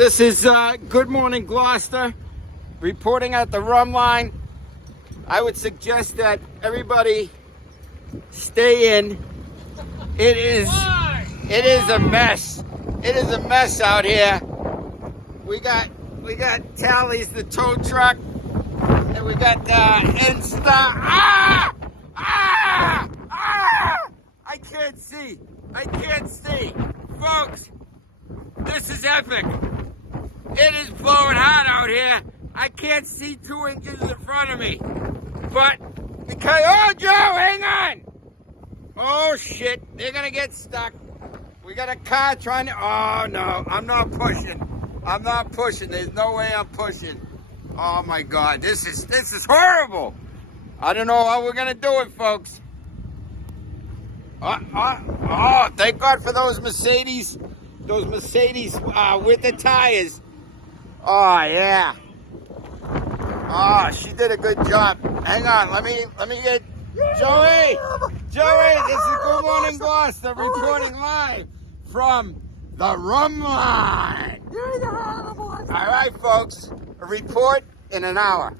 This is Good Morning Gloucester, reporting at the Rhumb line. I would suggest that everybody stay in. It is a mess. It is a mess out here. We got Tally's the tow truck, and we got Insta. I can't see, folks. This is epic. It is blowing hot out here. I can't see 2 inches in front of me. But, oh, Joe, hang on. Oh, shit. They're going to get stuck. We got a car trying to, oh, no. I'm not pushing. There's no way I'm pushing. Oh, my God. This is horrible. I don't know how we're going to do it, folks. Oh, thank God for those Mercedes. Those Mercedes with the tires. Oh, yeah. Oh, she did a good job. Hang on, let me get Joey. Joey, this is Good Morning Gloucester reporting live from the Rhumb line. All right, folks, a report in an hour.